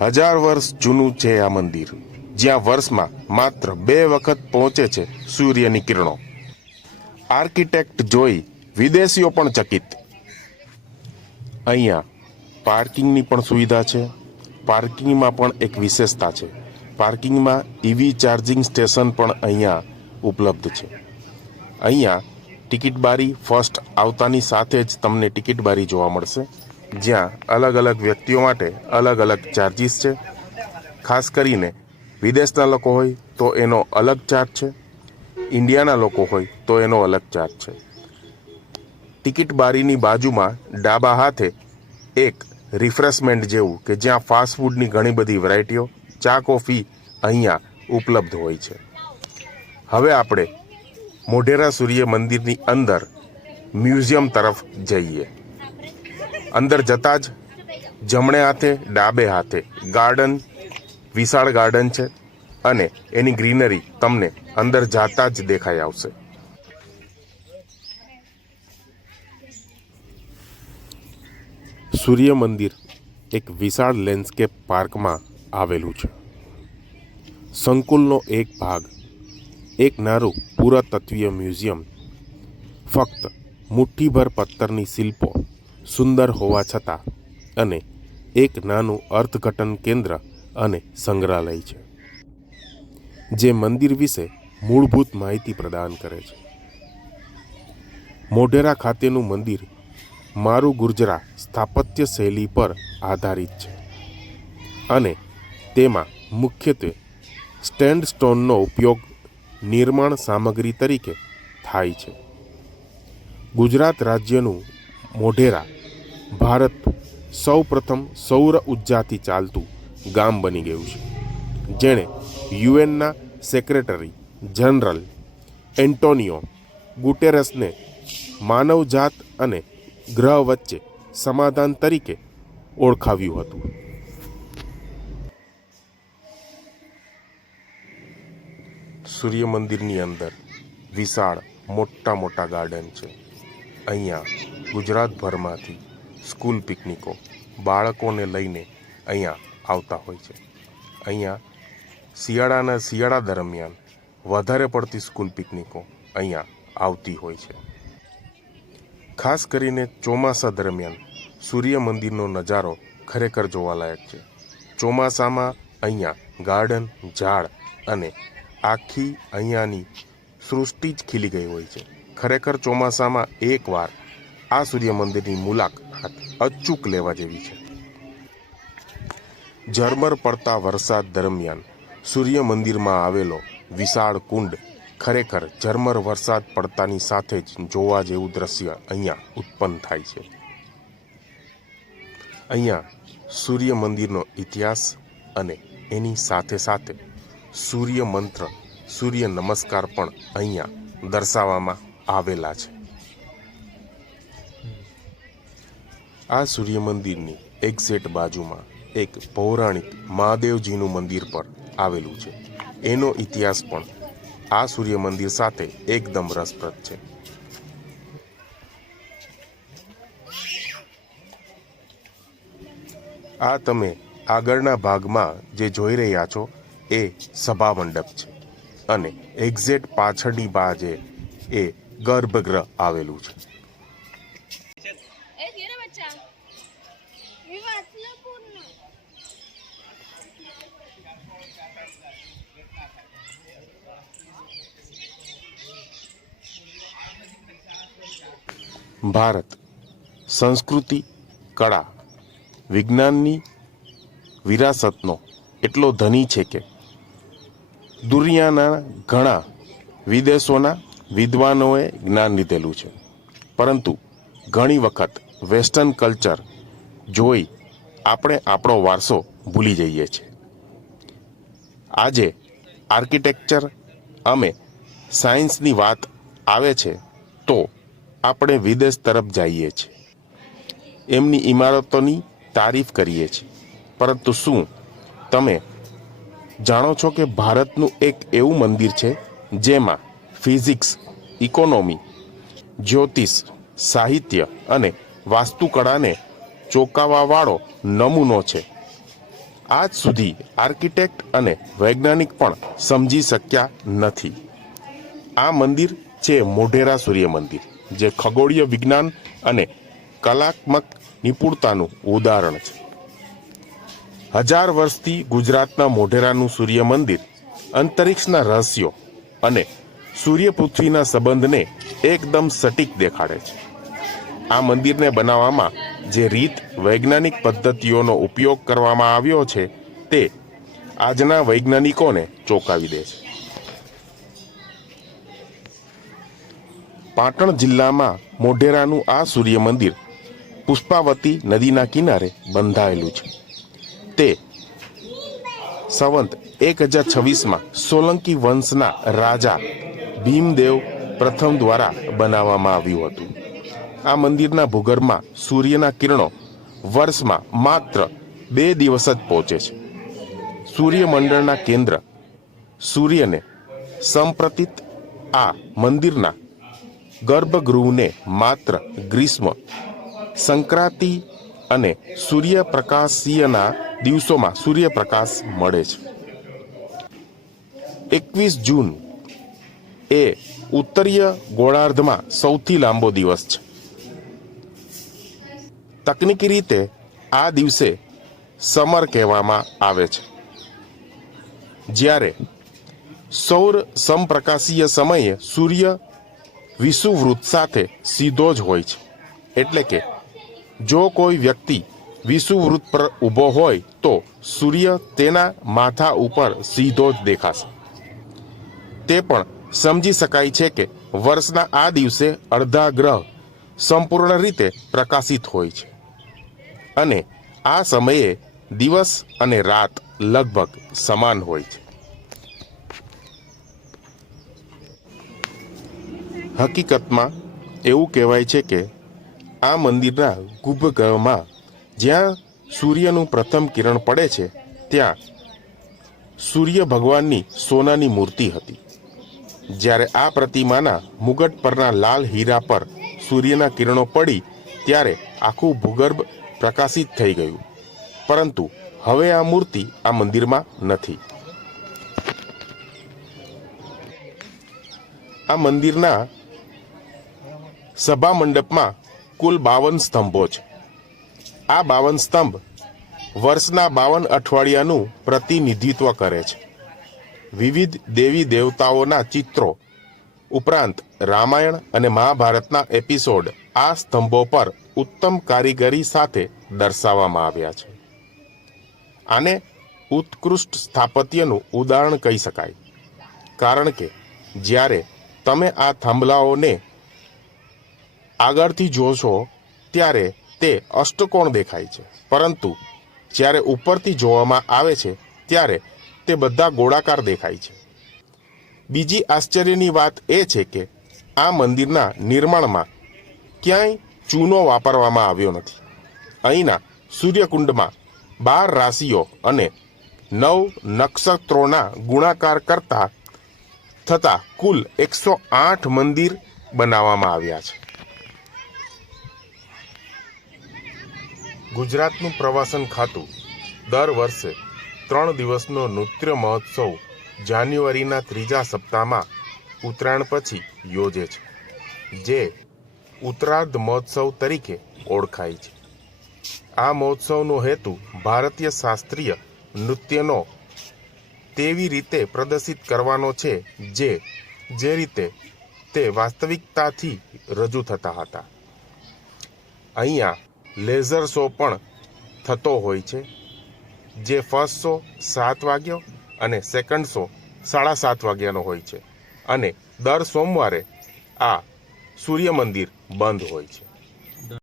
1000 વર્ષ જૂનું છે આ મંદિર, જ્યાં વર્ષમાં માત્ર 2 વખત પહોંચે છે સૂર્યની કિરણો. આર્કિટેક્ટ જોઈ વિદેશીઓ પણ ચકિત. અહીંયા પાર્કિંગની પણ સુવિધા છે. પાર્કિંગમાં પણ એક વિશેષતા છે. પાર્કિંગમાં ઈવી ચાર્જિંગ સ્ટેશન પણ અહીંયા ઉપલબ્ધ છે. અહીંયા ટિકિટ બારી ફર્સ્ટ આવતાની સાથે જ તમને ટિકિટ બારી જોવા મળશે, જ્યાં અલગ અલગ વ્યક્તિઓ માટે અલગ અલગ ચાર્જિસ છે. ખાસ કરીને વિદેશના લોકો હોય તો એનો અલગ ચાર્જ છે, ઇન્ડિયાના લોકો હોય તો એનો અલગ ચાર્જ છે. ટિકિટ બારીની બાજુમાં ડાબા હાથે એક રિફ્રેશમેન્ટ જેવું કે જ્યાં ફાસ્ટ ફૂડની ઘણી બધી વેરાયટીઓ, ચા કોફી અહીંયા ઉપલબ્ધ હોય છે. હવે આપણે મોઢેરા સૂર્ય મંદિરની અંદર મ્યુઝિયમ તરફ જઈએ. અંદર જતાં જ જમણે હાથે ડાબે હાથે ગાર્ડન, વિશાળ ગાર્ડન છે અને એની ગ્રીનરી તમને અંદર જાતા જ દેખાઈ આવશે. સૂર્ય મંદિર એક વિશાળ લેન્ડસ્કેપ પાર્કમાં આવેલું છે. સંકુલનો એક ભાગ, એક નાનું પુરાતત્વીય મ્યુઝિયમ, ફક્ત મુઠ્ઠીભર પથ્થરની શિલ્પો સુંદર હોવા છતાં, અને એક નાનું અર્થઘટન કેન્દ્ર અને સંગ્રહાલય છે, જે મંદિર વિશે મૂળભૂત માહિતી પ્રદાન કરે છે. મોઢેરા ખાતેનું મંદિર મારું ગુર્જરા સ્થાપત્ય શૈલી પર આધારિત છે અને તેમાં મુખ્યત્વે સ્ટેન્ડસ્ટોનનો ઉપયોગ નિર્માણ સામગ્રી તરીકે થાય છે. ગુજરાત રાજ્યનું મોઢેરા ભારત સૌ પ્રથમ સૌર ઉર્જાથી ચાલતું ગામ બની ગયું છે, જેણે યુએનના સેક્રેટરી જનરલ એન્ટોનિયો ગુટેરસને માનવજાત અને ગ્રહ વચ્ચે સમાધાન તરીકે ઓળખાવ્યું હતું. સૂર્ય મંદિરની અંદર વિશાળ મોટા ગાર્ડન છે. અહીંયા ગુજરાતભરમાંથી સ્કૂલ પિકનિકો બાળકોને લઈને અહીંયા આવતા હોય છે. અહીંયા શિયાળા દરમિયાન વધારે પડતી સ્કૂલ પિકનિકો અહીંયા આવતી હોય છે. ખાસ કરીને ચોમાસા દરમિયાન સૂર્ય મંદિરનો નજારો ખરેખર જોવાલાયક છે. ચોમાસામાં અહીંયા ગાર્ડન, ઝાડ અને આખી અહીંયાની સૃષ્ટિ જ ખીલી ગઈ હોય છે. ખરેખર ચોમાસામાં એકવાર આ સૂર્ય મંદિરની મુલાકાત અચૂક લેવા જેવી છે. ઝરમર પડતા વરસાદ દરમિયાન સૂર્ય મંદિરમાં આવેલો વિશાળ કુંડ ખરેખર ઝરમર વરસાદ પડતાની સાથે જ જોવા જેવું દ્રશ્ય અહીંયા ઉત્પન્ન થાય છે. અહીંયા સૂર્ય મંદિરનો ઇતિહાસ અને એની સાથે સાથે સૂર્ય મંત્ર, સૂર્ય નમસ્કાર પણ અહીંયા દર્શાવવામાં આવેલા છે. આ સૂર્ય મંદિરની એક્ઝેક્ટ બાજુમાં એક પૌરાણિક મહાદેવજીનું મંદિર પર આવેલું છે. એનો ઇતિહાસ પણ આ સૂર્ય મંદિર સાથે એકદમ રસપ્રદ છે. આ તમે આગળના ભાગમાં જે જોઈ રહ્યા છો એ સભા મંડપ છે અને એક્ઝેક્ટ પાછળની બાજુ એ ગર્ભગૃહ આવેલું છે. ભારત સંસ્કૃતિ, કળા, વિજ્ઞાનની વિરાસતનો એટલો ધની છે કે દુનિયાના ઘણા વિદેશોના વિદ્વાનોએ જ્ઞાન લીધેલું છે, પરંતુ ઘણી વખત વેસ્ટર્ન કલ્ચર જોઈ આપણે આપણો વારસો ભૂલી જઈએ છીએ. આજે આર્કિટેક્ચર અમે સાયન્સની વાત આવે છે તો આપણે વિદેશ તરફ જઈએ છીએ, એમની ઇમારતોની તારીફ કરીએ છીએ, પરંતુ શું તમે જાણો છો કે ભારતનું એક એવું મંદિર છે જેમાં ફિઝિક્સ, ઇકોનોમી, જ્યોતિષ, સાહિત્ય અને વાસ્તુકળાને ચોંકાવવાવાળો નમૂનો છે? આજ સુધી આર્કિટેક્ટ અને વૈજ્ઞાનિક પણ સમજી શક્યા નથી. આ મંદિર છે મોઢેરા સૂર્ય મંદિર, જે ખગોળીય વિજ્ઞાન અને કલાત્મક નિપુણતાનું ઉદાહરણ છે. 1000 વર્ષથી ગુજરાતના મોઢેરાનું સૂર્ય મંદિર અંતરિક્ષના રહસ્યો અને સૂર્ય પૃથ્વીના સંબંધને એકદમ સટીક દેખાડે છે. આ મંદિરને બનાવવામાં જે રીત વૈજ્ઞાનિક પદ્ધતિઓનો ઉપયોગ કરવામાં આવ્યો છે તે આજના વૈજ્ઞાનિકોને ચોંકાવી દે છે. પાટણ જિલ્લામાં મોઢેરાનું આ સૂર્ય મંદિર પુષ્પાવતી નદીના કિનારે બંધાયેલું છે. તે સંવંત 1026માં સોલંકી વંશના રાજા ભીમદેવ પ્રથમ દ્વારા બનાવવામાં આવ્યું હતું. આ મંદિરના ભૂગર્ભમાં સૂર્યના કિરણો વર્ષમાં માત્ર 2 દિવસ જ પહોંચે છે. સૂર્યમંડળના કેન્દ્ર સૂર્યને સમપ્રતિત આ મંદિરના ગર્ભગૃહને માત્ર ગ્રીષ્મ, સંક્રાંતિ અને સૂર્યપ્રકાશીયના દિવસોમાં સૂર્યપ્રકાશ મળે છે. 21 જૂન એ ઉત્તરીય ગોળાર્ધમાં સૌથી લાંબો દિવસ છે. તકનીકી રીતે આ દિવસે સમર કહેવામાં આવે છે, જ્યારે સૌર સમપ્રકાશીય સમયે સૂર્ય વિષુવવૃત્ત સાથે સીધો જ હોય છે. એટલે કે જો કોઈ વ્યક્તિ વિષુવવૃત્ત પર ઊભો હોય તો સૂર્ય તેના માથા ઉપર સીધો જ દેખાશે. તે પણ સમજી શકાય છે કે વર્ષના આ દિવસે અડધા ગ્રહ સંપૂર્ણ રીતે પ્રકાશિત હોય છે અને આ સમયે દિવસ અને રાત લગભગ સમાન હોય છે. હકીકતમાં એવું કહેવાય છે કે આ મંદિરના ગર્ભગૃહમાં જ્યાં સૂર્યનું પ્રથમ કિરણ પડે છે ત્યાં સૂર્ય ભગવાનની સોનાની મૂર્તિ હતી. જ્યારે આ પ્રતિમાના મુગટ પરના લાલ હીરા પર સૂર્યના કિરણો પડી ત્યારે આખું ભૂગર્ભ પ્રકાશિત થઈ ગયું. પરંતુ હવે આ મૂર્તિ આ મંદિરમાં નથી. આ મંદિરના સભા મંડપમાં કુલ 52 સ્તંભો છે. આ 52 સ્તંભ વર્ષના 52 અઠવાડિયાનું પ્રતિનિધિત્વ કરે છે. વિવિધ દેવી દેવતાઓના ચિત્રો ઉપરાંત રામાયણ અને મહાભારતના એપિસોડ આ સ્તંભો પર ઉત્તમ કારીગરી સાથે દર્શાવવામાં આવ્યા છે. આને ઉત્કૃષ્ટ સ્થાપત્યનું ઉદાહરણ કહી શકાય, કારણ કે જ્યારે તમે આ થાંભલાઓને આગળથી જોશો ત્યારે તે અષ્ટકોણ દેખાય છે, પરંતુ જ્યારે ઉપરથી જોવામાં આવે છે ત્યારે તે બધા ગોળાકાર દેખાય છે. બીજી આશ્ચર્યની વાત એ છે કે આ મંદિરના નિર્માણમાં ક્યાંય ચૂનો વાપરવામાં આવ્યો નથી. અહીંના સૂર્યકુંડમાં 12 રાશિઓ અને 9 નક્ષત્રોના ગુણાકાર કરતા થતા કુલ 108 મંદિર બનાવવામાં આવ્યા છે. ગુજરાતનું પ્રવાસન ખાતું દર વર્ષે 3 દિવસનો નૃત્ય મહોત્સવ જાન્યુઆરીના 3જા સપ્તાહમાં ઉત્તરાયણ પછી યોજે છે, જે ઉત્તરાર્ધ મહોત્સવ તરીકે ઓળખાય છે. આ મહોત્સવનો હેતુ ભારતીય શાસ્ત્રીય નૃત્યનો તેવી રીતે પ્રદર્શિત કરવાનો છે જે રીતે તે વાસ્તવિકતાથી રજૂ થતા હતા. અહીંયા લેઝર શો પણ થતો હોય છે, જે ફર્સ્ટ શો 7 વાગ્યો અને સેકન્ડ શો 7:30 વાગ્યાનો હોય છે, અને દર સોમવારે આ સૂર્ય મંદિર બંધ હોય છે.